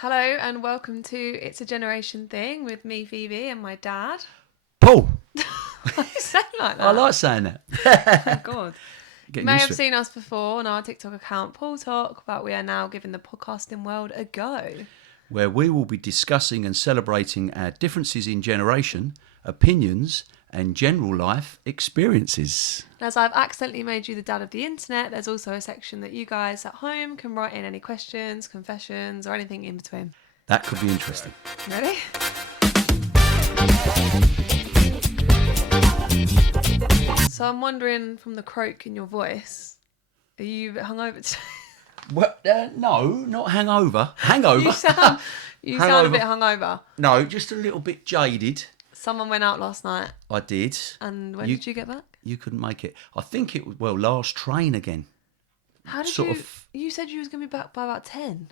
Hello and welcome to It's a Generation Thing with me, Phoebe, and my dad. Paul. Why you sound like that? I like saying that. Oh, God. You may have seen us before on our TikTok account, Paul Talk, but we are now giving the podcasting world a go. Where we will be discussing and celebrating our differences in generation, opinions, and general life experiences. As I've accidentally made you the dad of the internet, there's also a section that you guys at home can write in any questions, confessions, or anything in between. That could be interesting. Ready? So I'm wondering from the croak in your voice, are you a bit hungover today? Well, no, not hangover. Hangover. You sound a bit hungover. No, just a little bit jaded. Someone went out last night. I did. And when did you get back? You couldn't make it. I think it was, last train again. How did you said you was going to be back by about 10.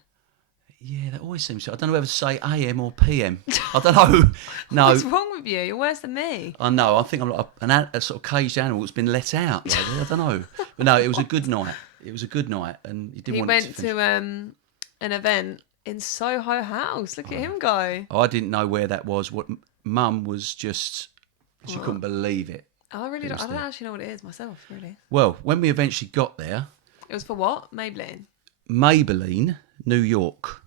Yeah, that always seems to. I don't know whether to say AM or PM. I don't know. No. What's wrong with you? You're worse than me. I know. I think I'm like a sort of caged animal that's been let out. Like, I don't know. But no, it was a good night. It was a good night, and you didn't want it to finish. He went to an event in Soho House. Look at him go. I didn't know where that was. What Mum was just, she couldn't believe it. I don't actually know what it is myself, really. Well, when we eventually got there, it was for what? Maybelline, New York.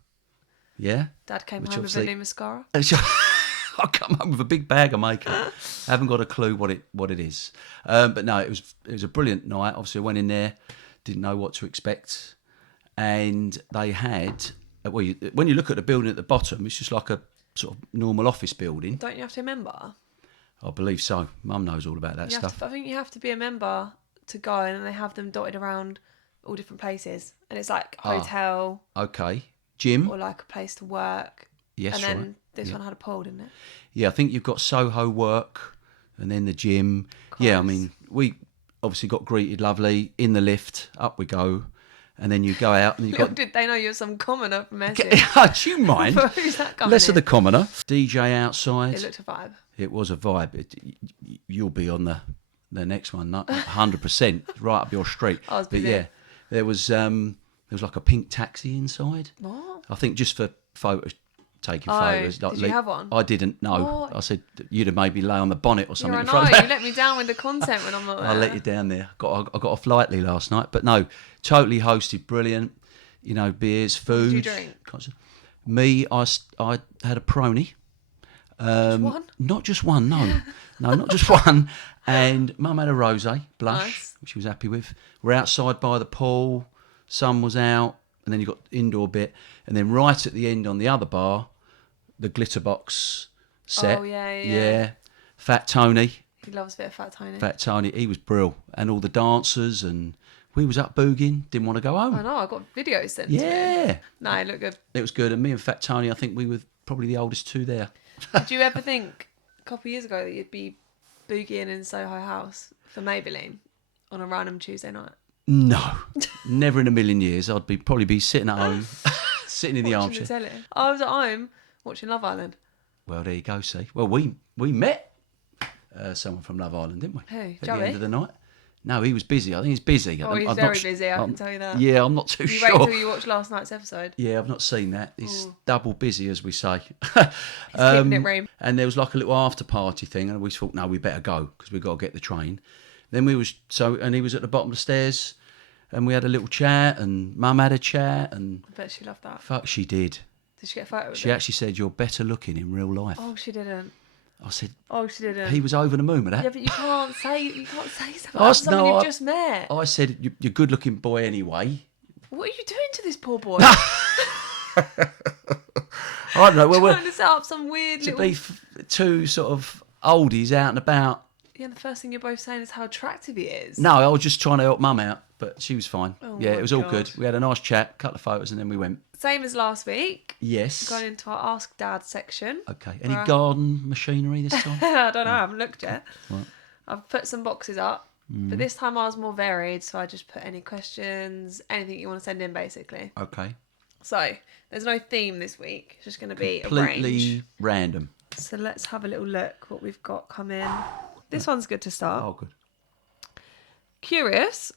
Yeah. Dad came home with a new mascara. I come home with a big bag of makeup. I haven't got a clue what it is. But no, it was a brilliant night. Obviously, I went in there, didn't know what to expect, and they had. Well, when you look at the building at the bottom, it's just like a sort of normal office building. Don't you have to be a member? I believe so. Mum knows all about that stuff. I think you have to be a member to go, and then they have them dotted around all different places, and it's like hotel. Okay. Gym. Or like a place to work. Yes, and then this one had a pool, didn't it? Yeah, I think you've got Soho work and then the gym. Yeah, I mean, we obviously got greeted lovely in the lift. Up we go. And then you go out and you got... Did they know you're some commoner from Essex? Do you mind? Who's that coming Less of the commoner. DJ outside. It looked a vibe. It was a vibe. You'll be on the next one, 100%, right up your street. I was busy. But yeah, there was like a pink taxi inside. What? I think just for taking photos. Did you have one? I didn't know. What? I said you'd have maybe lay on the bonnet or something. Yeah, I know. You let me down with the content when I'm not there. I let you down there. I got off lightly last night, but no, totally hosted, brilliant. You know, beers, food. What did you drink? Me, I had a Peroni. Just one? Not just one, no. No, not just one. And Mum had a rosé, blush, which she was happy with. We're outside by the pool. Sun was out. And then you got the indoor bit. And then right at the end on the other bar, the glitter box set. Oh, yeah. Yeah. Fat Tony. He loves a bit of Fat Tony. Fat Tony, he was brill. And all the dancers, and we was up boogieing, didn't want to go home. I know, I got videos sent to me. Yeah. No, it looked good. It was good. And me and Fat Tony, I think we were probably the oldest two there. Did you ever think, a couple of years ago, that you'd be boogieing in Soho House for Maybelline on a random Tuesday night? No, never in a million years. I'd probably be sitting at home, sitting in the armchair. The telly. I was at home watching Love Island. Well, there you go, see. Well, we met someone from Love Island, didn't we? Who? At Joey? the end of the night. No, he was busy. I think he's busy. Oh, he's very busy, I can tell you that. Yeah, I'm not too sure. You wait till you watch last night's episode. Yeah, I've not seen that. He's double busy, as we say. He's keeping it real. And there was like a little after party thing, and we thought, no, we better go because we've got to get the train. Then and he was at the bottom of the stairs, and we had a little chat, and Mum had a chat, and I bet she loved that. fuck, she did. Did she get a photo with She him? actually said, "You're better looking in real life." Oh, she didn't. I said, Oh, she didn't. he was over the moon with that. Yeah, but you can't say something about someone you've just met. I said, you're a good looking boy anyway. What are you doing to this poor boy? I don't know. Well, Trying to set up some weird to little... be two sort of oldies out and about. Yeah, the first thing you're both saying is how attractive he is. No, I was just trying to help Mum out, but she was fine. Oh yeah, my it was all God. good. We had a nice chat, couple of photos, and then we went. Same as last week. Yes. Going into our Ask Dad section. Okay. Any garden machinery this time? I don't know, I haven't looked yet. Right. I've put some boxes up, but this time I was more varied, so I just put any questions, anything you want to send in, basically. Okay. So, there's no theme this week. It's just going to be a Completely range. random. So let's have a little look what we've got come in. This one's good to start. Oh, good. Curious,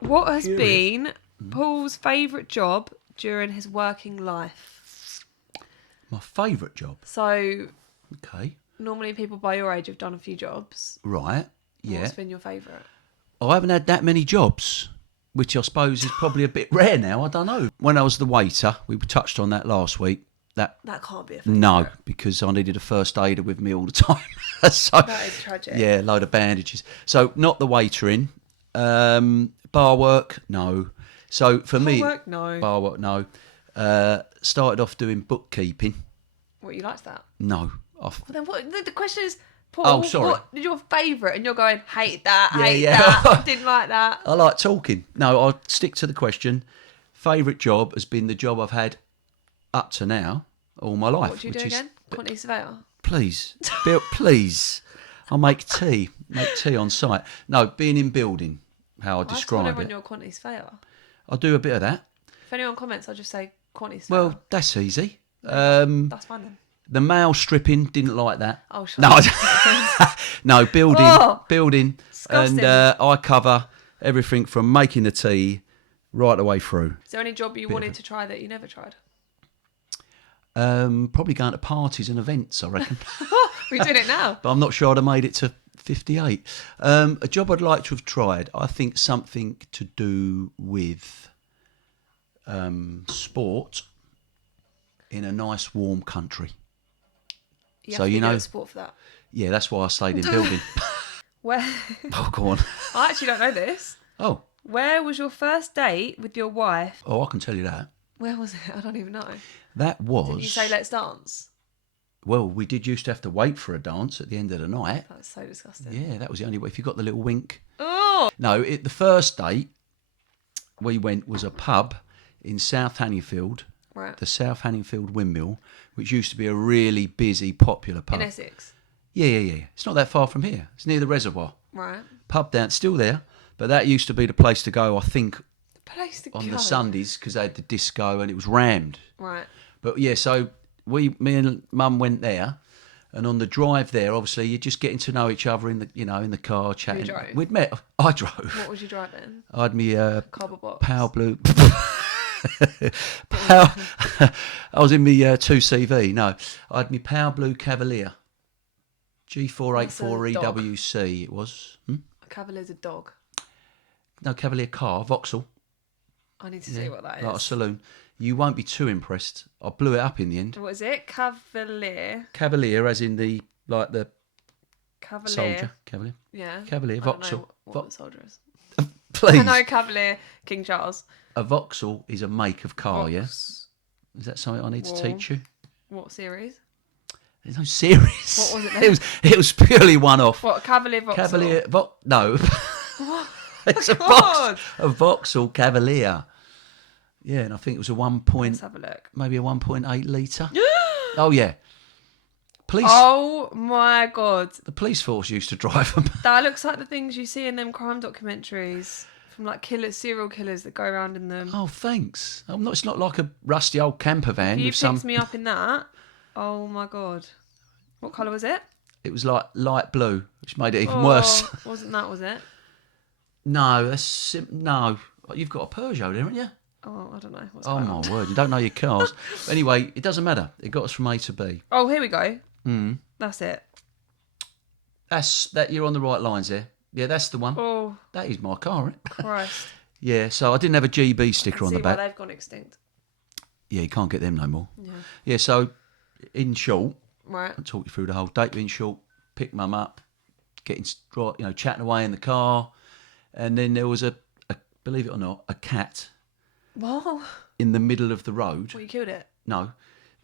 what has been Paul's favourite job during his working life? My favourite job. So Okay. normally people by your age have done a few jobs. Right. Yeah. What's been your favourite? I haven't had that many jobs, which I suppose is probably a bit rare now. I don't know. When I was the waiter, we touched on that last week. That Can't be a favourite. No, because I needed a first aider with me all the time. So, That is tragic. yeah, a load of bandages. So not the waitering. Bar work, no. So for me, work, no. Bar work, no. Started off doing bookkeeping. What, you liked that? No. Well, then what? The question is, Paul, Oh, sorry. what is your favourite? And you're going, hate that, Yeah, hate yeah. that, didn't like that. I like talking. No, I'll stick to the question. Favourite job has been the job I've had up to now, all my life. What do you do again? Quantity surveyor? Please, Bill, please. I'll make tea on site. No, being in building, how I I told describe everyone it. you're a quantity surveyor. I'll do a bit of that. If anyone comments, I'll just say quantity surveyor. Well, that's easy. That's fine then. The mail stripping, didn't like that. Oh, shut No, up. no, building, Oh, building. disgusting. And I cover everything from making the tea right the way through. Is there any job you wanted to try that you never tried? Probably going to parties and events, I reckon. We're doing it now. But I'm not sure I'd have made it to 58. A job I'd like to have tried, I think something to do with sport in a nice warm country. You So, have to you be good know- at sport for that. Yeah, that's why I stayed in building. Where? Oh, go on. I actually don't know this. Oh, Where was your first date with your wife? I can tell you that. Where was it? I don't even know. That was... Did you say let's dance? Well, we did used to have to wait for a dance at the end of the night. That's so disgusting. Yeah, that was the only way. If you got the little wink. Oh! No, the first date we went was a pub in South Hanningfield, Right. the South Hanningfield Windmill, which used to be a really busy, popular pub. In Essex. Yeah. It's not that far from here. It's near the reservoir. Right. Pub down, still there, but that used to be the place to go, I think, Place to on go. the Sundays, because they had the disco and it was rammed. Right. But yeah, so me and Mum went there, and on the drive there, obviously, you're just getting to know each other in the car, chatting. drove? We'd met. I drove. What was you driving? I had me Cardboard box. Power Blue. I was in me 2CV. No, I had me Power Blue Cavalier. G484 That's a dog. EWC. It was. A Cavalier's a dog. No, Cavalier car, Vauxhall. I need to see what that is. Like a saloon. You won't be too impressed. I blew it up in the end. What is it? Cavalier. Cavalier, as in the Cavalier. soldier. Cavalier. Yeah. Cavalier, I don't Vauxhall. know what the soldier is. Please. I know Cavalier, King Charles. A Vauxhall is a make of car, yeah? Vox- Is that something I need to Wall. teach you? What series? There's no series. What was it then? it was purely one off. What, Cavalier Vauxhall? Cavalier, no. It's a God. a Vauxhall Cavalier. Yeah, and I think it was a Let's have a look. maybe a 1.8 litre. Oh, yeah. Police, Oh my God. the police force used to drive them. That looks like the things you see in them crime documentaries from like serial killers that go around in them. Oh, thanks. It's not like a rusty old camper van You with picked some... me up in that. Oh my God. What colour was it? It was like light blue, which made it even Oh, worse. Wasn't that, was it? No, no. You've got a Peugeot there, haven't you? Oh, I don't know. What's Oh going my on? word, you don't know your cars. Anyway, it doesn't matter. It got us from A to B. Oh, here we go. That's it. You're on the right lines there. Yeah, that's the one. Oh, That is my car, isn't it? Christ. Yeah, so I didn't have a GB sticker on See the why back. they've gone extinct. Yeah, you can't get them no more. Yeah. Yeah, so in short, Right. I'll talk you through the whole date. In short, pick Mum up, chatting away in the car, and then there was a believe it or not, a cat What? in the middle of the road. Well, you killed it. No,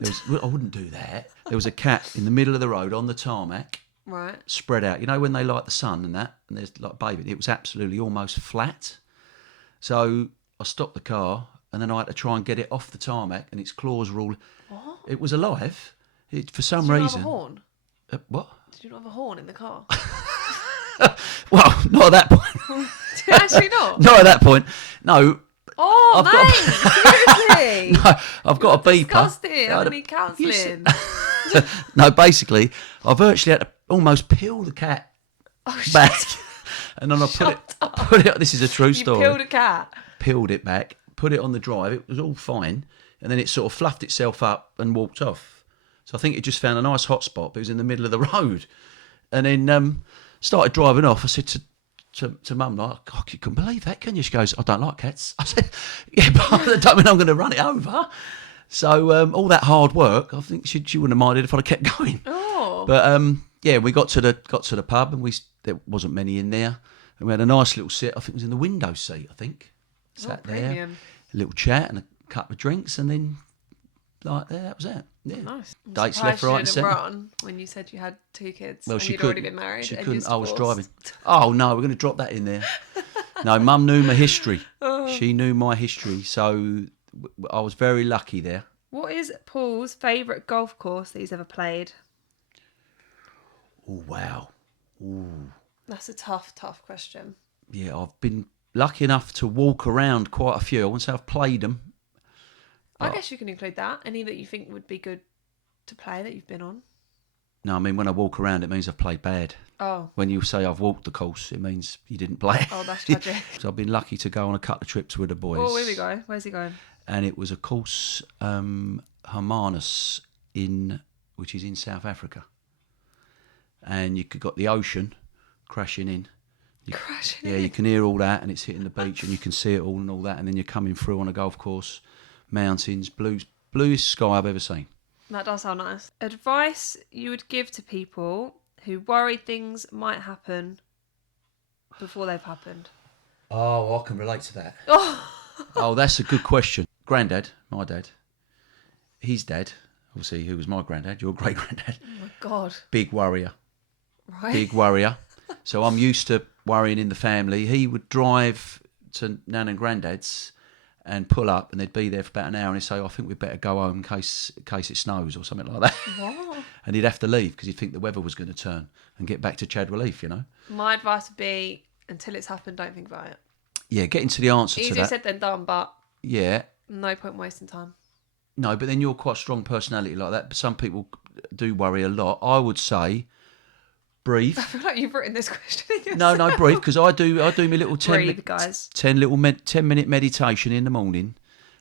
I wouldn't do that. There was a cat in the middle of the road on the tarmac, Right. spread out. You know when they light the sun and that, and there's like baby. It was absolutely almost flat. So I stopped the car, and then I had to try and get it off the tarmac, and its claws were all. What? It was alive. For some Did you not reason. have a horn? What? Did you not have a horn in the car? Well, not at that point. Did you actually not? Not at that point. No. Oh, I've got- mate! Seriously? No, I've got a beeper. Disgusting. I I had a- need counselling. No, basically, I virtually had to almost peel the cat Oh, back, and then I put it. This is a true You story. killed a cat. Peeled it back, put it on the drive. It was all fine, and then it sort of fluffed itself up and walked off. So I think it just found a nice hot spot, but it was in the middle of the road. And then started driving off. I said to Mum, like, oh, you can believe that, can you? She goes, I don't like cats. I said, yeah, but I don't mean I'm going to run it over. So all that hard work, I think she wouldn't have minded if I'd have kept going. Oh. But yeah, we got to the pub and there wasn't many in there. And we had a nice little sit. I think it was in the window seat, I think. Sat there, premium. a little chat and a couple of drinks, and then like there, that was it. Yeah. Nice. I'm Dates surprised left, right, you and didn't centre. run when you said you had 2 kids. Well, and she you'd couldn't. already been married. She and couldn't. you I was driving. divorced. Oh no, we're going to drop that in there. No, Mum knew my history. Oh. She knew my history, so I was very lucky there. What is Paul's favourite golf course that he's ever played? Oh wow. Ooh. That's a tough question. Yeah, I've been lucky enough to walk around quite a few. I wouldn't say I've played them. I guess you can include that. Any that you think would be good to play that you've been on. No, I mean, when I walk around, it means I've played bad. Oh. When you say I've walked the course, it means you didn't play. Oh, that's tragic. So I've been lucky to go on a couple of trips with the boys. Oh, here we go. Where's he going? And it was a course, Hermanus, which is in South Africa. And you got the ocean crashing in. Crashing Yeah, in. you can hear all that, and it's hitting the beach, and you can see it all and all that. And then you're coming through on a golf course, mountains, bluest sky I've ever seen. That does sound nice. Advice you would give to people who worry things might happen before they've happened. Oh, I can relate to that. Oh, Oh, that's a good question. Granddad, my dad, his dad, obviously, who was my granddad, your great granddad, oh my God. big worrier, Right? big worrier. So I'm used to worrying in the family. He would drive to Nan and Granddad's and pull up, and they'd be there for about an hour, and he'd say, I think we'd better go home in case it snows or something like that. What? And he'd have to leave because he'd think the weather was going to turn and get back to Chad Relief, you know. My advice would be, until it's happened, don't think about it. Yeah, getting to the answer to Easier that. said than done, but Yeah. no point wasting time. No, but then you're quite a strong personality like that. But some people do worry a lot. I would say, breathe. I feel like you've written this question. No, breathe, because I do my little 10 Breathe, guys. 10-minute meditation in the morning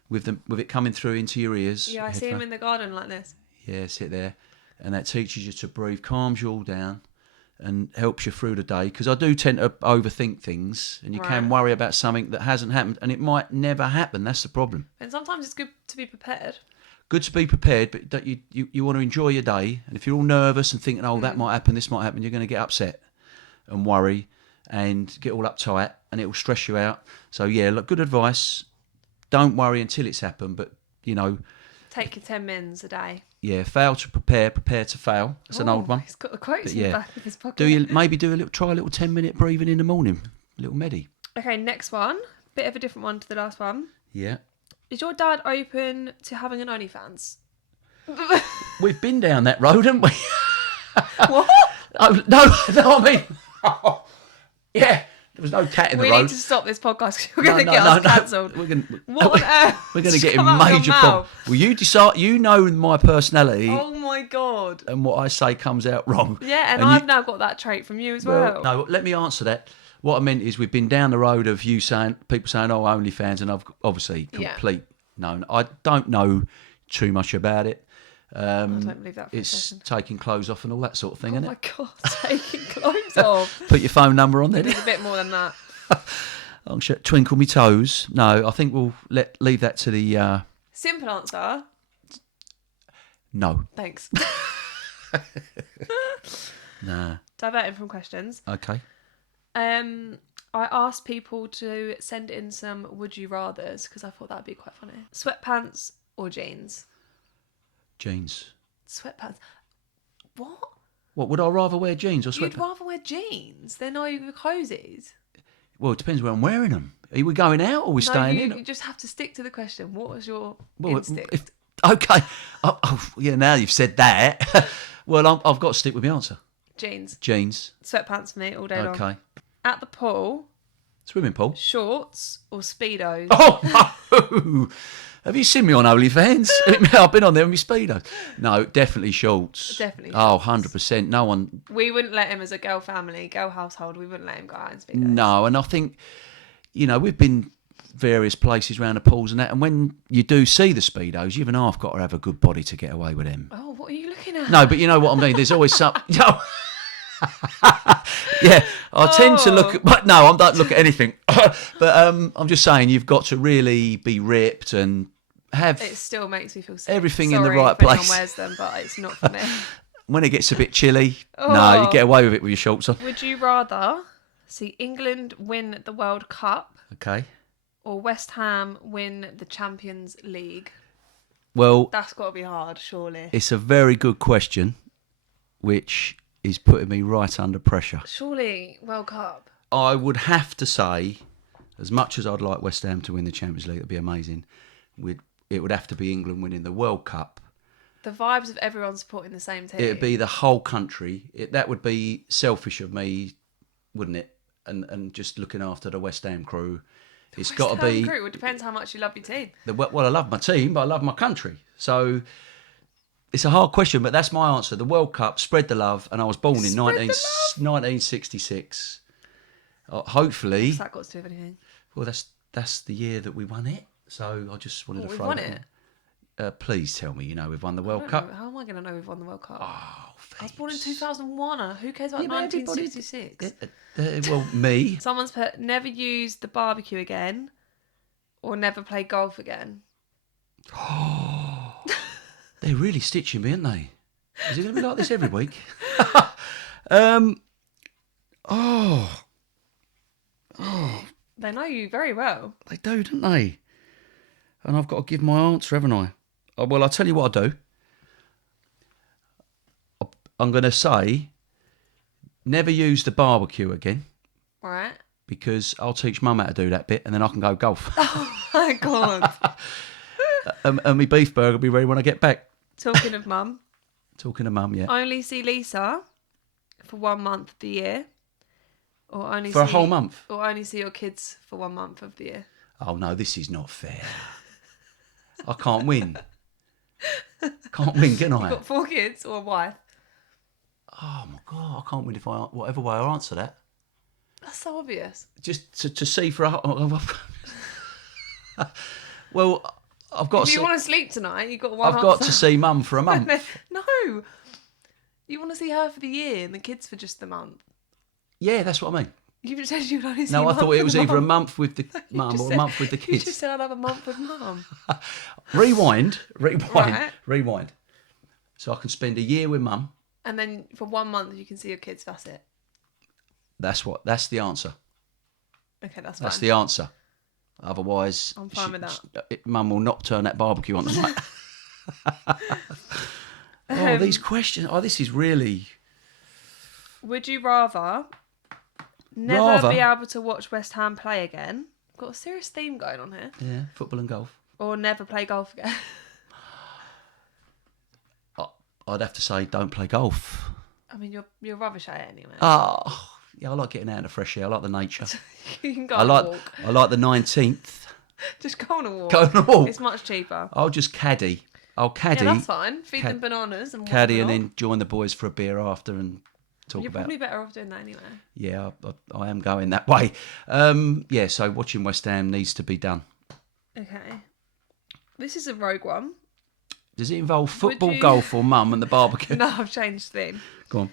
with it coming through into your ears. Yeah, I see him in the garden like this. Yeah, sit there, and that teaches you to breathe, calms you all down, and helps you through the day. Because I do tend to overthink things, and you can Right. worry about something that hasn't happened, and it might never happen. That's the problem. And sometimes it's good to be prepared. Good to be prepared, but that you want to enjoy your day. And if you're all nervous and thinking, oh, that might happen, this might happen, you're going to get upset and worry and get all uptight, and it will stress you out. So yeah, look, good advice. Don't worry until it's happened, but Take your 10 mins a day. yeah, fail to prepare to fail. That's an Oh, old one. He's got the quotes But in yeah. the back of his pocket. Try a little 10-minute breathing in the morning, a little medi. Okay, next one. Bit of a different one to the last one. Yeah, Is your dad open to having an OnlyFans? we've been down that road, haven't we? What? Oh, no, I mean, yeah, there was no cat in the We road. need to stop this podcast because you're going to get us cancelled. We're going What on earth? We're going to Just get in come out of your major mouth? problems. Well, you decide. You know my personality, Oh my God. and what I say comes out wrong. Yeah, and you- I've now got that trait from you as well. No, let me answer that. What I meant is we've been down the road of people saying, "Oh, OnlyFans," and I've obviously Yeah. complete no. I don't know too much about it. I don't believe that for a It's second. taking clothes off and all that sort of thing, Oh isn't my it? God, taking clothes off. Put your phone number on there. There's a bit more than that. Twinkle me toes. No, I think we'll leave that to the Simple answer. no. Thanks. Nah. Diverting from questions. Okay. I asked people to send in some would you rathers because I thought that'd be quite funny. Sweatpants or jeans? Jeans. Sweatpants. What? What would I rather wear, jeans or You'd sweatpants? rather wear jeans than over cozies? Well, it depends where I'm wearing them. Are we going out or are we staying you in? just have to stick to the question. What was your Well, instinct? okay. Yeah, now you've said that. Well, I've got to stick with my answer. Jeans. Jeans. Sweatpants for me all day long. Okay. At the pool, Swimming pool. shorts or Speedos? Oh, no. Have you seen me on OnlyFans? I've been on there with my Speedo. No, definitely shorts. Definitely Oh, shorts. 100%. No one... We wouldn't let him as a girl family, girl household. We wouldn't let him go out in Speedos. No, and I think, we've been various places around the pools and that, and when you do see the Speedos, you've half got to have a good body to get away with them. Oh, What are you looking at? No, but you know what I mean. There's always some. No. Yeah, I tend to look at, but no, I don't look at anything. But I'm just saying, you've got to really be ripped and have It still makes me feel sick. everything Sorry in the right if anyone place. wears them, but it's not for me. When it gets a bit chilly, no, you get away with it with your shorts on. Would you rather see England win the World Cup Okay. or West Ham win the Champions League? Well, That's got to be hard, surely. it's a very good question, which is putting me right under pressure. Surely World Cup. I would have to say, as much as I'd like West Ham to win the Champions League, that'd be amazing. It would have to be England winning the World Cup. The vibes of everyone supporting the same team. It'd be the whole country. That would be selfish of me, wouldn't it? And just looking after the West Ham crew. It's got to be. Crew. It depends how much you love your team. Well, I love my team, but I love my country. So it's a hard question, but that's my answer. The World Cup, spread the love, and I was born in 1966. Hopefully. What's that got to do with anything? Well, that's the year that we won it. So I just wanted to We throw won that it. in. Please tell me, we've won the World Cup. How am I going to know we've won the World Cup? Oh, I was born in 2001. Who cares about Yeah, but everybody- 1966? Well, me. Someone's put never use the barbecue again or never play golf again. They're really stitching me, aren't they? Is it going to be like this every week? They know you very well. They do, don't they? And I've got to give my answer, haven't I? Well, I'll tell you what I'll do. I'm going to say never use the barbecue again Right? because I'll teach Mum how to do that bit and then I can go golf. Oh my God. And my beef burger will be ready when I get back. Talking of Mum, Talking to Mum, yeah. only see Lisa for 1 month of the year. Or only For a see, whole month? Or only see your kids for 1 month of the year. Oh, no, this is not fair. I can't win. Can't win, can I? You've got 4 kids or a wife. Oh, my God, I can't win if whatever way I answer that. That's so obvious. Just to see for a whole... Well, I've got If to you see... want to sleep tonight, you've got one I've got answer. to see Mum for a month. No. You want to see her for the year and the kids for just the month. Yeah, that's what I mean. You just said you'd only see No, I Mum thought for it was the either a month. month with the mum just or a said- month with the You kids. just said I'd have a month with Mum. Rewind. Right. So I can spend a year with Mum. And then for 1 month you can see your kids, that's it. That's the answer. Okay, that's That's fine. the answer. Otherwise, I'm fine with that. Mum will not turn that barbecue on tonight. Oh, these questions. Oh, this is really... Would you rather never Rather? be able to watch West Ham play again? Got a serious theme going on here. Yeah, football and golf. Or never play golf again? I'd have to say don't play golf. I mean, you're rubbish at it anyway. Oh, yeah, I like getting out in the fresh air. I like the nature. You can go I on like a walk. I like the 19th. Just go on a walk. Go on a walk. It's much cheaper. I'll just caddy. I'll caddy. Yeah, that's fine. Feed them bananas and walk Caddy them and along. then join the boys for a beer after and talk You're about... probably better off doing that anyway. Yeah, I am going that way. Yeah, so watching West Ham needs to be done. Okay. This is a rogue one. Does it involve football, you- golf or Mum and the barbecue? No, I've changed theme. Go on.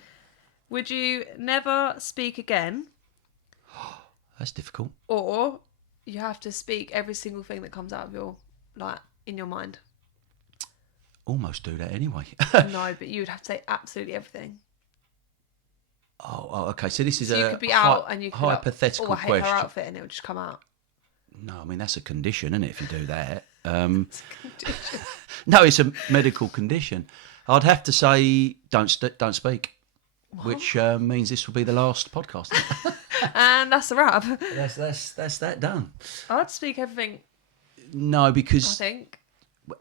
Would you never speak again, That's difficult. or you have to speak every single thing that comes out of your, in your mind? Almost do that anyway. No, but you would have to say absolutely everything. Oh, okay. So this is So you a could be out and you could be like, hypothetical oh, I hate question. her outfit, and it would just come out. No, I mean that's a condition, isn't it? If you do that, no, it's a medical condition. I'd have to say don't speak, which means this will be the last podcast. And that's a wrap. That's that done. I'd speak everything, No, I because think.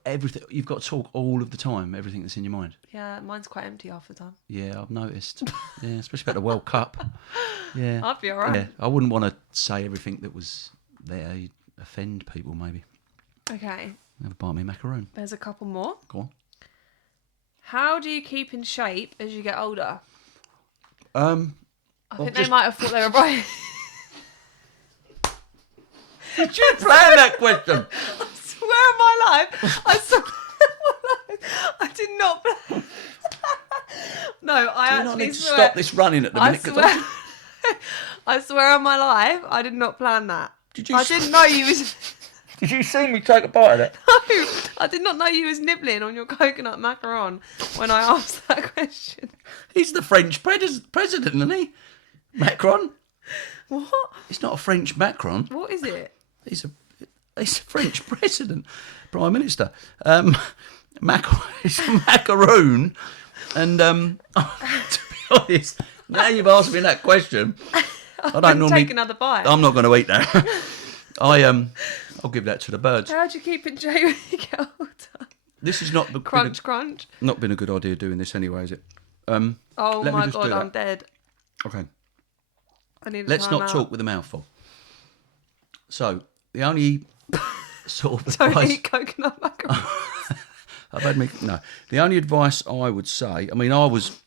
everything you've got to talk all of the time. Everything that's in your mind. Yeah, mine's quite empty half the time. Yeah, I've noticed. Yeah, especially about the World Cup. Yeah, I'd be alright. yeah. I wouldn't want to say everything that was there. You'd offend people, maybe. Okay, Never buy me a macaroon. there's a couple more. Go on. How do you keep in shape as you get older? I Well, think they just- might have thought they were right. Did you plan that question? I swear on my life, I did not plan. No, I Do you not actually need to swear. stop this running at the I minute? 'Cause swear. I swear on my life, I did not plan that. Did you I didn't know you was. Did you see me take a bite of that? No, I did not know you was nibbling on your coconut macaron when I asked that question. He's the French president, isn't he? Macron? What? He's not a French Macron. What is it? He's a French president, prime minister. He's a macaroon, and to be honest, now you've asked me that question, I don't normally take another bite. I'm not going to eat that. I'll give that to the birds. How do you keep it Jay when you get older? This is not Crunch. not been a good idea doing this anyway, is it? Oh let me my just god, do I'm that. dead. Okay. I need. Let's not talk with a mouthful. So the only sort of Don't advice eat coconut macaron. The only advice I would say, I mean, I was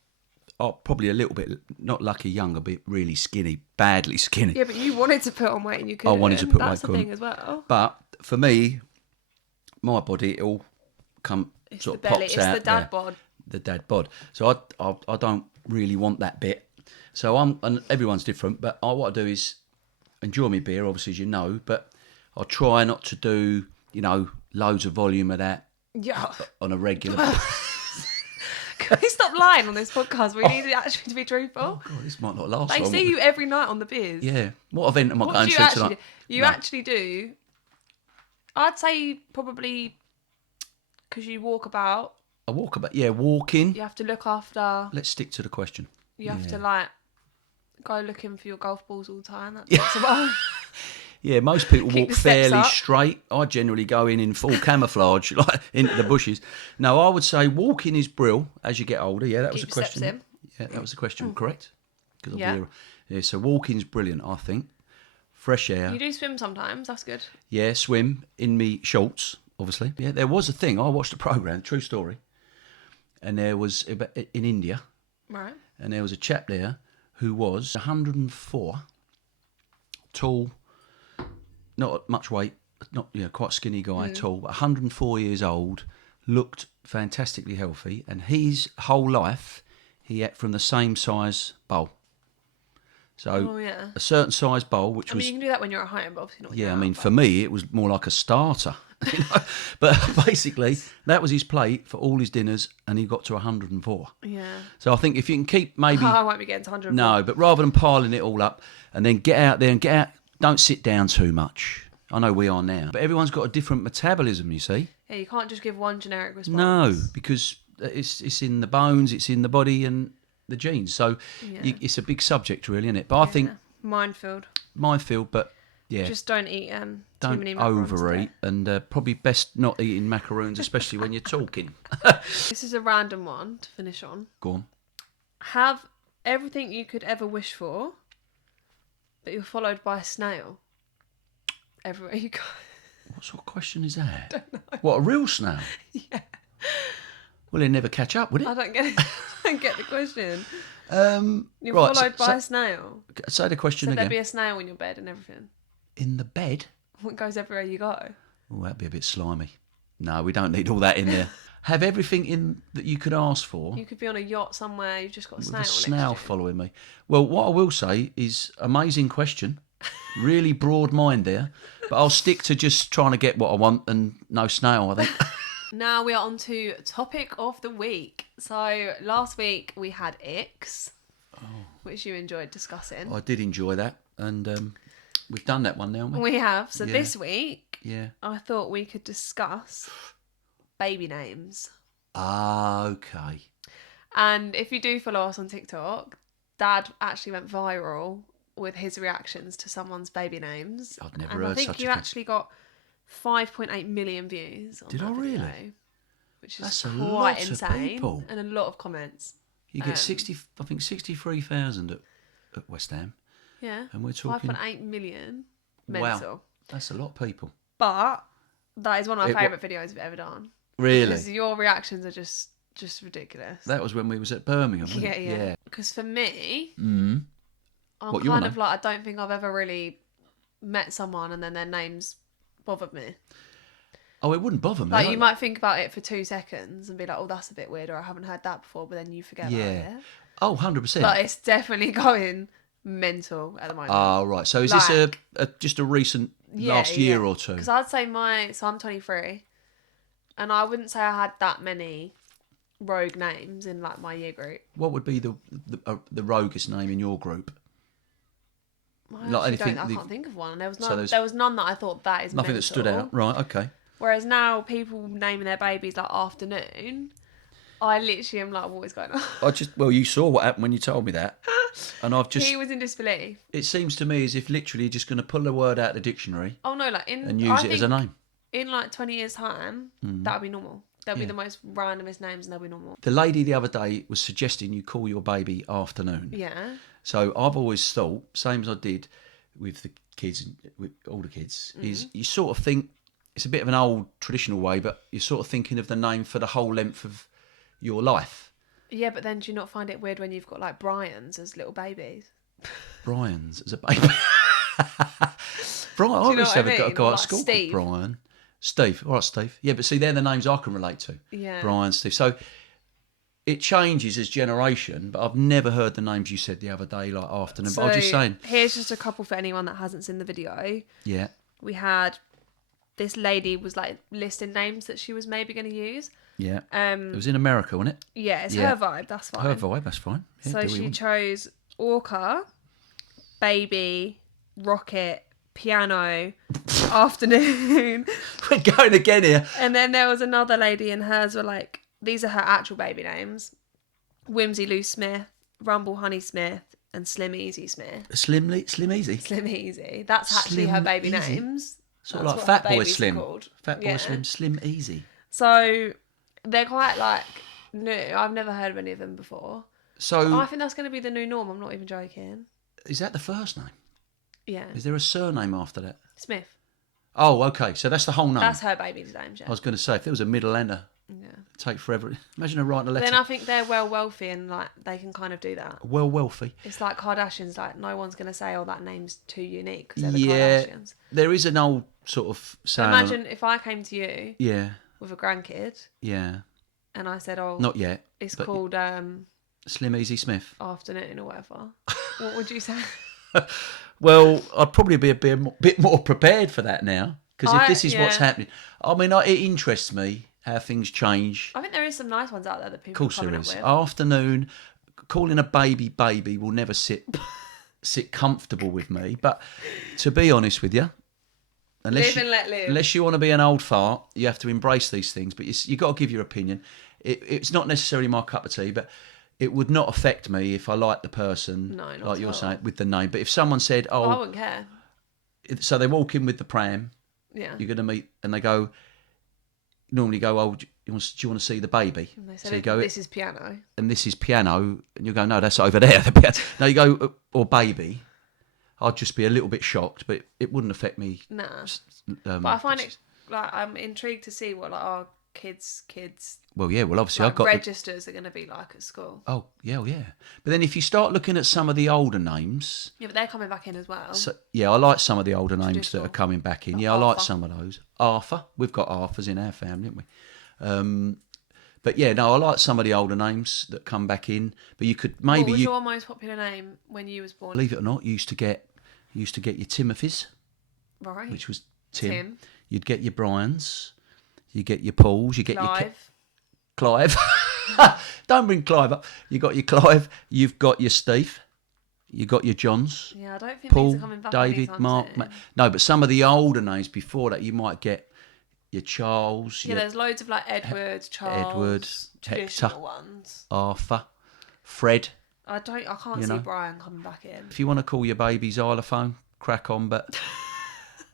probably a little bit not lucky, younger, but really skinny, badly skinny. Yeah, but you wanted to put on weight and you couldn't. I wanted to put That's weight, the thing couldn't. as well. But for me, my body, it all It's sort the of belly. pops It's out the dad there. bod. The dad bod. So I don't really want that bit. So and everyone's different, but what I do is enjoy my beer, obviously, as you know, but I try not to do, loads of volume of that Yeah. on a regular. Can we stop lying on this podcast? We need it actually to be truthful. Oh God, this might not last They long. see you every night on the beers. Yeah. What event am I What going do you to actually tonight? do? You No. actually do. I'd say probably because you walk about. A walkabout. Yeah, walking. You have to look after. Let's stick to the question. You have Yeah. to go looking for your golf balls all the time. That takes a while. Yeah, most people Keep walk the steps fairly up. straight. I generally go in full camouflage, like into the bushes. No, I would say walking is brill as you get older. Yeah, that was Keep a your steps question. in. Yeah, that was a question, correct? 'Cause I'll be Yeah. yeah, so walking's brilliant, I think. Fresh air. You do swim sometimes. That's good. Yeah, swim in me shorts, obviously. Yeah, there was a thing. I watched a program, true story, and there was in India, Right. and there was a chap there who was 104, tall, not much weight, not quite skinny guy, tall, but 104 years old, looked fantastically healthy, and his whole life he ate from the same size bowl. So Oh yeah. a certain size bowl, which I was mean, you can do that when you're at home, but obviously not. When yeah, you're I out, mean, but- for me, it was more like a starter. But basically, that was his plate for all his dinners, and he got to 104. Yeah. So I think if you can keep maybe I won't be getting to 100. no, but rather than piling it all up and then get out there and get out, don't sit down too much. I know we are now, but everyone's got a different metabolism. You see? Yeah, you can't just give one generic response. No, because it's in the bones, it's in the body, and the genes. So Yeah. it's a big subject, really, isn't it? But I think minefield. minefield, but yeah. Just don't eat too Don't many macarons overeat, and probably best not eating macaroons, especially when you're talking. This is a random one to finish on. Go on. Have everything you could ever wish for, but you're followed by a snail everywhere you go. What sort of question is that? I don't know. What, a real snail? Yeah. Well, it'd never catch up, would it? I don't get it. I don't get the question. You're right, followed by a snail. say the question So there'd again. be a snail in your bed and everything. In the bed? It goes everywhere you go. Oh, that'd be a bit slimy. No, we don't need all that in there. Have everything in that you could ask for. You could be on a yacht somewhere. You've just got a With snail. a next snail to you. following me. Well, what I will say is amazing question. Really broad mind there. But I'll stick to just trying to get what I want and no snail, I think. Now we are on to topic of the week. So last week we had icks, which you enjoyed discussing. I did enjoy that. And we've done that one now, haven't we? We have. So Yeah. this week, Yeah. I thought we could discuss baby names. Ah, okay. And if you do follow us on TikTok, Dad actually went viral with his reactions to someone's baby names. I'd never and heard I think such a you thing. actually got 5.8 million views. On Did that I really? video, which is That's a quite lot of insane, people. and a lot of comments. You get 63,000 at West Ham. Yeah, And we're talking 5.8 million. Mental. Wow. That's a lot of people. But that is one of my It wa- favourite videos we've ever done. Really? Because your reactions are just ridiculous. That was when we was at Birmingham, wasn't yeah, it? yeah. Because for me, Mm. I'm What, your kind name? of like, I don't think I've ever really met someone and then their names bothered me. Oh, it wouldn't bother me. Like, you might think about it for 2 seconds and be like, oh, that's a bit weird, or I haven't heard that before, but then you forget about it. Oh, 100%. But it's definitely going mental at the moment. Oh, right. So is this just a recent last year or two? Because I'd say so I'm 23, and I wouldn't say I had that many rogue names in like my year group. What would be the roguest name in your group? I can't think of one. There was none that I thought that is nothing mental. that stood out. Right, okay. Whereas now people naming their babies like afternoon, I literally am like, what is going on? You saw what happened when you told me that, and He was in disbelief. It seems to me as if literally you're just going to pull a word out of the dictionary. Oh no, and use it as a name. In like 20 years' time, that'll be normal. They'll be the most randomest names, and they'll be normal. The lady the other day was suggesting you call your baby afternoon. Yeah. So I've always thought, same as I did with the kids, with all the kids, is you sort of think, it's a bit of an old traditional way, but you're sort of thinking of the name for the whole length of your life. Yeah, but then do you not find it weird when you've got like Bryans as little babies? Bryans as a baby? Brian, I used to have a guy at school called Brian. Steve. All right, Steve. Yeah, but see, they're the names I can relate to. Yeah. Brian, Steve. So it changes as generation, but I've never heard the names you said the other day, like afternoon. So but I was just saying. Here's just a couple for anyone that hasn't seen the video. Yeah. We had this lady was like listing names that she was maybe going to use. Yeah. It was in America, wasn't it? Yeah, it's her vibe. That's fine. Her vibe, that's fine. Yeah, so she chose Orca, Baby, Rocket, Piano, Afternoon. We're going again here. And then there was another lady, and hers were like, these are her actual baby names: Whimsy Lou Smith, Rumble Honey Smith, and Slim Easy Smith. Slim Easy? Slim Easy. That's actually her baby names. Sort of like Fat Boy Slim. Fat Boy Slim, Slim Easy. So they're quite like new. I've never heard of any of them before. So I think that's going to be the new norm. I'm not even joking. Is that the first name? Yeah. Is there a surname after that? Smith. Oh, okay. So that's the whole name. That's her baby's name, yeah. I was going to say, if there was a middle and yeah, take forever. Imagine her writing a letter. Then I think they're wealthy and like they can kind of do that. Wealthy. It's like Kardashians. Like no one's going to say, "Oh, that name's too unique," because they're the Kardashians. There is an old sort of saying. Imagine if I came to you. Yeah. With a grandkid. Yeah. And I said, "Oh, not yet. It's called Slim Easy Smith. Afternoon or whatever." What would you say? Well, I'd probably be a bit more prepared for that now, because if this is what's happening, I mean, it interests me how things change. I think there is some nice ones out there that people are coming up with. Afternoon, calling a baby will never sit comfortable with me. But to be honest with you, unless you want to be an old fart, you have to embrace these things. But you've got to give your opinion. It's not necessarily my cup of tea, but it would not affect me if I like the person, like you're saying, with the name. But if someone said, "Oh," I wouldn't care. So they walk in with the pram. Yeah. You're going to meet, and they normally go, "Oh, do you want to see the baby?" And they said, so you go, "This is piano." And this is piano, and you go, "No, that's over there." No, you go, "Or baby." I'd just be a little bit shocked, but it wouldn't affect me. Nah. But I find it like I'm intrigued to see what like our kids. Well, yeah. Well, obviously, like I've got registers are going to be like at school. Oh, yeah, yeah. But then if you start looking at some of the older names, yeah, but they're coming back in as well. So, yeah, I like some of the older names that are coming back in. Yeah, I like some of those. Arthur, we've got Arthurs in our family, haven't we? But yeah, no, I like some of the older names that come back in. But you could maybe. What was your most popular name when you was born? Believe it or not, you used to get your Timothys, right? Which was Tim. You'd get your Bryans. You get your Pauls. You get your Clive. Don't bring Clive up. You got your Clive. You've got your Steve. You got your Johns. Yeah, I don't think Paul, these are coming back. David, Mark. No, but some of the older names before that, you might get your Charles. Yeah, there's loads of like Edward, Charles, traditional Hector, ones. Arthur, Fred. I can't see Brian coming back in. If you want to call your baby xylophone, crack on. But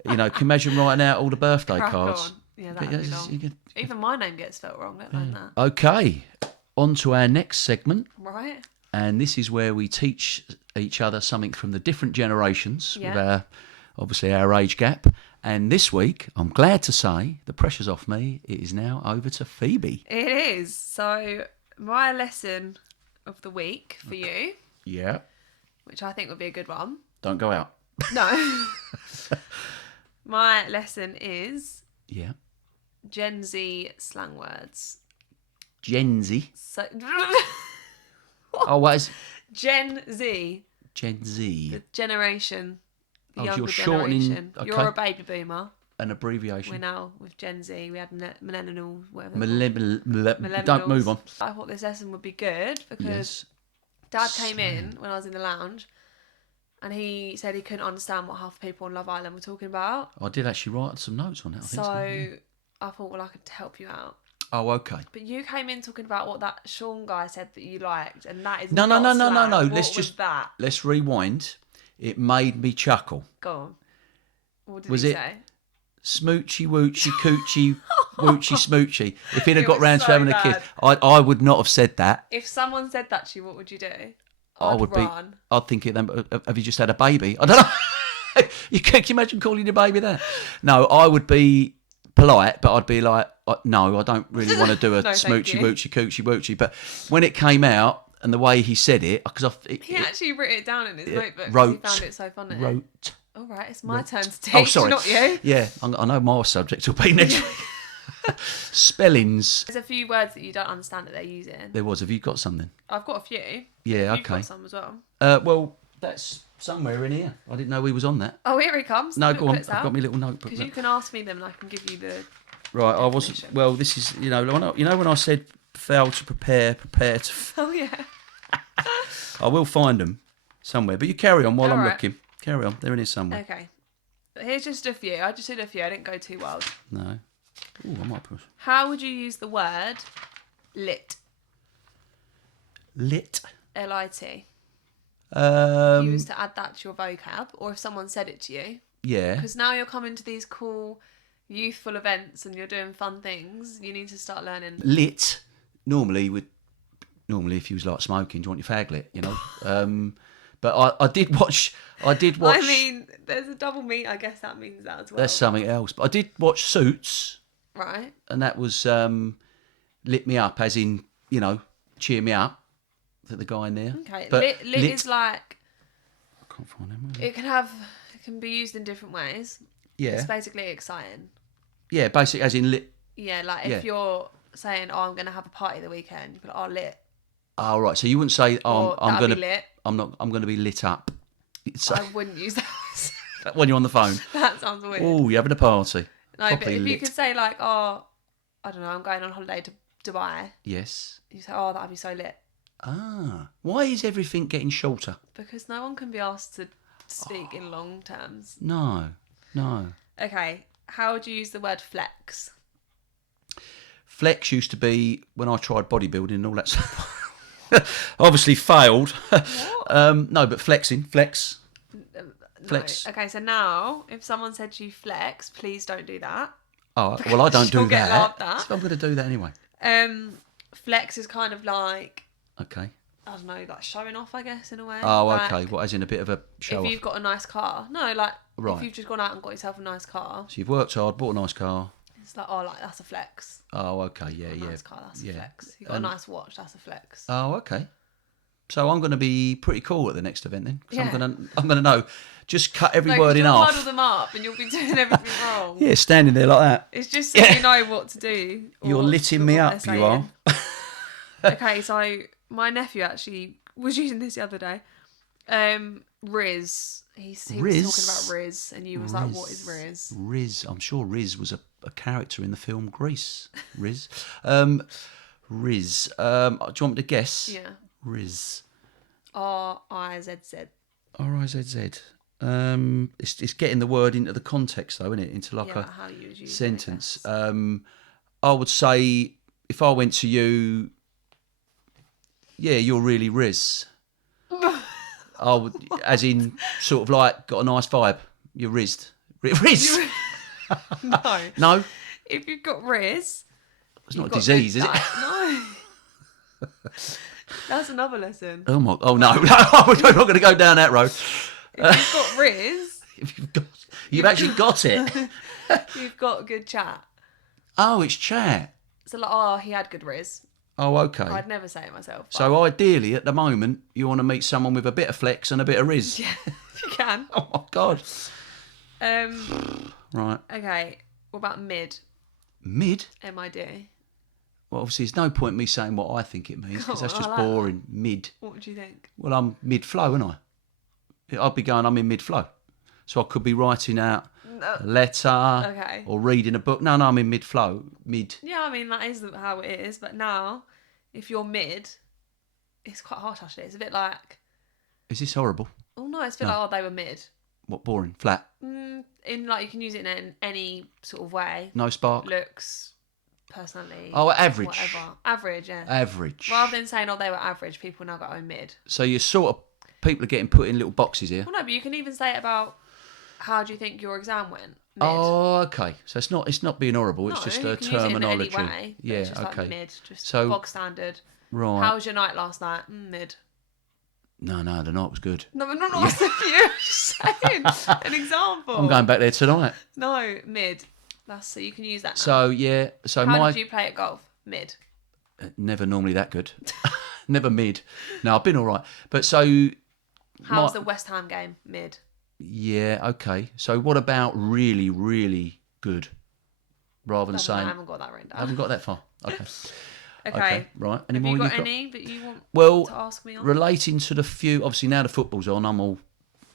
can you imagine writing out all the birthday cards? On. Yeah, that'd be long. Even my name gets spelt wrong. Don't learn that. Okay, on to our next segment. Right. And this is where we teach each other something from the different generations with our age gap. And this week, I'm glad to say, the pressure's off me. It is now over to Phoebe. It is. So my lesson of the week for you. Yeah. Which I think would be a good one. Don't go out. No. My lesson is... Yeah. Gen Z slang words. Gen Z. So Oh, what is Gen Z, Gen Z? the generation, the Oh, so younger you're shortening- generation. okay. You're a baby boomer. An We're abbreviation. now with Gen Z. We had millennials, whatever. Millennials. Don't move on. I thought this lesson would be good because Yes. Dad came in when I was in the lounge, and he said he couldn't understand what half the people on Love Island were talking about. I did actually write some notes on it. I think so. Yeah. I thought, well, I could help you out. Oh, okay. But you came in talking about what that Sean guy said that you liked, and that is No. not slang. What Let's was just that. let's rewind. It made me chuckle. Go on. What did Was he it- say? Smoochy woochy coochie woochy smoochy. If he'd have It got was round to so having a bad. kiss, I would not have said that. If someone said that to you, what would you do? I I'd would run. be. I'd think it. Then, have you just had a baby? I don't know. Can you imagine calling your baby that? No, I would be polite, but I'd be like, no, I don't really want to do a No, thank smoochy you. woochy coochie woochy. But when it came out and the way he said it, because He actually wrote it down in his notebook 'cause wrote- he found it so funny. wrote. All right, it's my turn to teach, Oh, sorry. not you. Yeah, I know my subject will be next week. Spellings. There's a few words that you don't understand that they're using. There was. Have you got something? I've got a few. Yeah, You've okay. got some as well. Well, that's somewhere in here. I didn't know he was on that. Oh, here he comes. No, The go on. I've booklet's out. got my little notebook. Because you can ask me them and I can give you the... Right, I wasn't. definition. Well, this is when I said fail to prepare to. Oh, yeah. I will find them somewhere. But you carry on while I'm All right. looking. Carry on. They're in here somewhere. Okay. Here's just a few. I just did a few. I didn't go too wild. No. Oh, I might put How would you use the word lit? lit. L-I-T. Um, Use to add that to your vocab, or if someone said it to you. yeah. Because now you're coming to these cool youthful events and you're doing fun things. You need to start learning. Lit. Normally, if you was like smoking, do you want your fag lit? You know. But I did watch. I watch. mean, there's a double meat. I guess that means that as well. That's something else. But I did watch Suits. Right. And that was lit me up, as in, cheer me up. The guy in there. Okay. But Lit is like, I can't find him. it can be used in different ways. Yeah. It's basically exciting. Yeah, basically, as in lit. Yeah, like Yeah. if you're saying, oh, I'm going to have a party the weekend, you're like, oh, lit. Oh, right. So you wouldn't say, oh, Or I'm that'd gonna, be lit. I'm not, I'm gonna be lit up. It's, I wouldn't use that. when you're on the phone. That sounds weird. Oh, you're having a party. No, but Properly if you lit. could say like, oh, I don't know, I'm going on holiday to Dubai. Yes. You say, oh, that'd be so lit. Ah. Why is everything getting shorter? Because no one can be asked to speak in long terms. No. Okay, how would you use the word flex? Flex used to be when I tried bodybuilding and all that stuff. Obviously failed. What? No, but flexing. Flex. No. Flex. Okay, so now if someone said to you flex, please don't do that. Oh, well, I don't do You'll get that. laughed at. So I'm going to do that anyway. Flex is kind of like, Okay. I don't know, like showing off, I guess, in a way. Oh, Like, okay. What, as in a bit of a show if off? you've got a nice car. No, like, Right. if you've just gone out and got yourself a nice car, So you've worked hard, bought a nice car. it's like, oh, like, that's a flex. Oh, okay. Yeah, A yeah. nice car, that's yeah. a flex. You got a And- nice watch, that's a flex. Oh, okay. So I'm going to be pretty cool at the next event then. 'Cause Yeah. I'm going to know. Just cut every No, word 'cause in you'll half. muddle them up and you'll be doing everything wrong. Yeah, standing there like that. It's just so Yeah. you know what to do. or You're litting me what up, they're you are. saying. Okay, so my nephew actually was using this the other day. Riz. He was Riz? talking about Riz, and you was like, "What is Riz?" Riz. I'm sure Riz was a character in the film Grease. Riz. Riz. Do you want me to guess? Yeah. Riz. R-I-Z-Z. R-I-Z-Z. It's getting the word into the context though, isn't it? Into like Yeah, a how you would use it, I sentence. guess. I would say if I went to you, yeah, you're really Riz. I would, as in sort of like got a nice vibe. You're rizzed. Riz. No. No, If you've got Riz, it's not a disease, is it? No. That's another lesson. Oh my! Oh no! No, we're not going to go down that road. If you've got Riz, If you've actually got it. you've got good chat. Oh, it's chat. So like, oh, he had good Riz. Oh, okay. I'd never say it myself. But So ideally, at the moment, you want to meet someone with a bit of flex and a bit of riz. yeah, if you can. Oh my god! Um. Right, Okay. What about mid? Mid? M-I-D. Well, obviously, there's no point in me saying what I think it means because that's Oh, I just like that. boring. Mid. What would you think? Well, I'm mid-flow, aren't I? I'd be going, I'm in mid-flow. So I could be writing out No. a letter Okay. or reading a book. No, I'm in mid-flow. Mid. Yeah, I mean, that is how it is. But now, if you're mid, it's quite harsh, actually. It's a bit like... Is this horrible? Oh, no, it's a bit like, oh, they were mid. What, boring? Flat? In, like, you can use it in any sort of way. No spark? Looks, personality. Oh, average. Whatever. Average, yeah. Average. Rather than saying, oh, they were average, people now go, oh, mid. So you're sort of... People are getting put in little boxes here. Well, no, but you can even say it about how do you think your exam went? Mid. Oh, okay. So it's not being horrible. It's No, just you a can use it in terminology. any way, but Yeah, it's just okay. like mid, just So- bog standard. Right. How was your night last night? Mid. No, the night was good. No, but not asking you. Just saying an example. I'm going back there tonight. No, mid. That's so you can use that. Now. So yeah. So how my did you play at golf? Mid. never normally that good. Never mid. No, I've been all right. But so How was the West Ham game? Mid. yeah, okay. So what about really, really good? Rather than I saying haven't got that written I down. haven't got that far. Okay. Okay. Right. Any Have more you got got? any that you want Well, to ask me on? relating to the few, obviously now the football's on, I'm all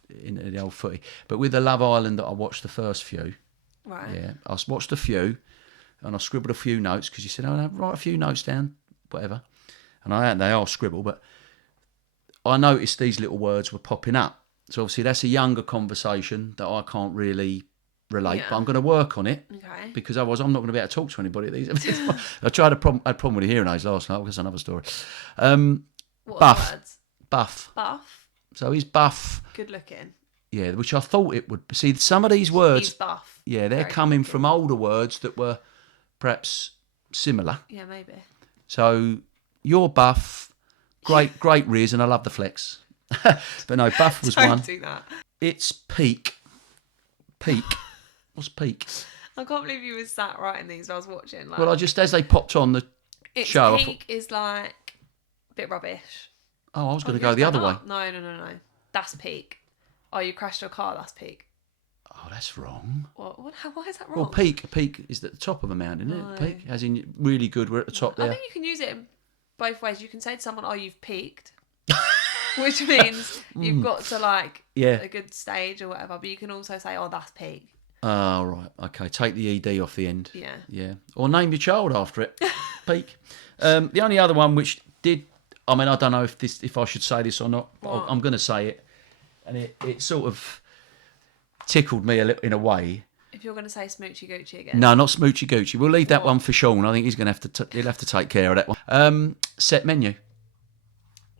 into the old footy. But with the Love Island that I watched the first few, Right. yeah, I watched a few and I scribbled a few notes because you said, oh, write a few notes down, whatever. And they are scribble, but I noticed these little words were popping up. So obviously that's a younger conversation that I can't really relate, but Yeah. I'm going to work on it. Okay. Because otherwise I'm not going to be able to talk to anybody at these. I had a problem with the hearing aids last night. That's another story. What Buff. words? Buff. Buff. So he's buff. Good looking. Yeah, which I thought it would. See, some of these words, He's buff. yeah, they're Very coming good from older words that were perhaps similar. Yeah, maybe. So you're buff. Great Riz, and I love the flex. But no, buff was Don't one. do that. It's peak. Peak. What's peak? I can't believe you were sat writing these. I was watching. Like, Well, I just, as they popped on the it's show, I peak is like a bit rubbish. oh, I was going to Oh, go the yours other way. went up. No. That's peak. Oh, you crashed your car. That's peak. Oh, that's wrong. What? Why is that wrong? Well, peak is at the top of a mountain, isn't No. it? Peak, as in really good. We're at the top I there. think you can use it in both ways. You can say to someone, "Oh, you've peaked," which means you've got to like Yeah. a good stage or whatever. But you can also say, "Oh, that's peak." Oh, right. Okay. Take the ed off the end. Yeah. Yeah. Or name your child after it. Peak. The only other one which did. I mean, I don't know if I should say this or not. But What? I'm going to say it, and it sort of tickled me a little in a way. If you're going to say smoochy goochie again. No, not Smoochy Gucci. We'll leave that What? one for Sean. I think he's going to have to. He'll have to take care of that one. Set menu.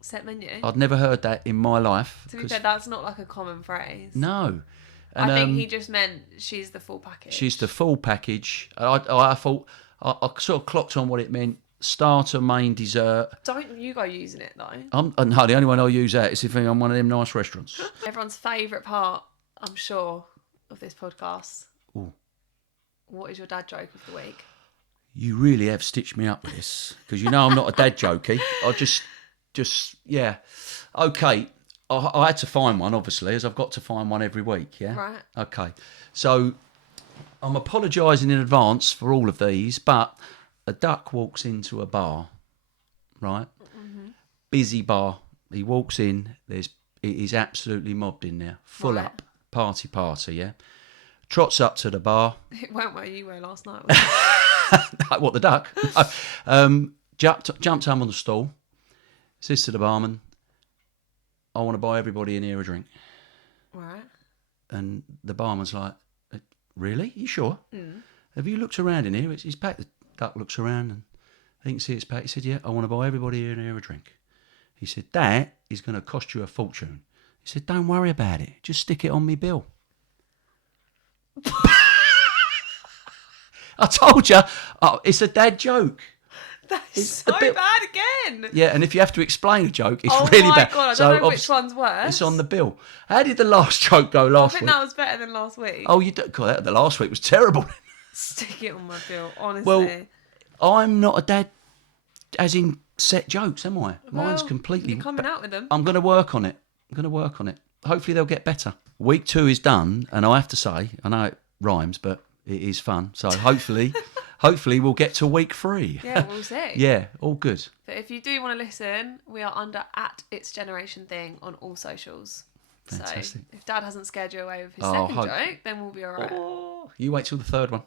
Set menu. I'd never heard that in my life. To be 'cause- fair, that's not like a common phrase. no. And, I think he just meant she's the full package. she's the full package. I thought I sort of clocked on what it meant. Starter, main, dessert. Don't you go using it though. No, the only one I'll use that is if I'm one of them nice restaurants. Everyone's favourite part, I'm sure, of this podcast. Ooh. What is your dad joke of the week? You really have stitched me up with this because you know I'm not a dad jokey. I just yeah. Okay, I had to find one obviously, as I've got to find one every week. Yeah. Right. Okay, so I'm apologising in advance for all of these, but a duck walks into a bar, right? Mm-hmm. Busy bar. He walks in. It is absolutely mobbed in there, full Right. up, party. Yeah. Trots up to the bar. It went where you were last night. wasn't it? What, the duck? No. Jumped up on the stool. Says to the barman, I want to buy everybody in here a drink. Right. And the barman's like, really? You sure? Have you looked around in here? It's packed. The duck looks around and he can see it's packed. He said, yeah, I want to buy everybody in here a drink. He said, that is going to cost you a fortune. He said, don't worry about it. Just stick it on me bill. I told you, it's a dad joke. That's It's so a bit- bad again. Yeah, and if you have to explain a joke, it's Oh really my bad. god, I So don't know which obviously, one's worse. it's on the bill. How did the last joke go I last think week? that was better than last week. Oh, you don't. God, the last week was terrible. Stick it on my bill, honestly. Well, I'm not a dad, as in set jokes, am I? Mine's Well, completely. You're coming out with them. I'm going to work on it. Hopefully they'll get better. Week 2 is done, and I have to say, I know it rhymes, but it is fun. So hopefully hopefully we'll get to week 3. Yeah, we'll see. Yeah, all good. But if you do want to listen, we are under @It's Generation Thing on all socials. Fantastic. So if Dad hasn't scared you away with his Oh, second joke, then we'll be all right. Oh, you wait till the third one.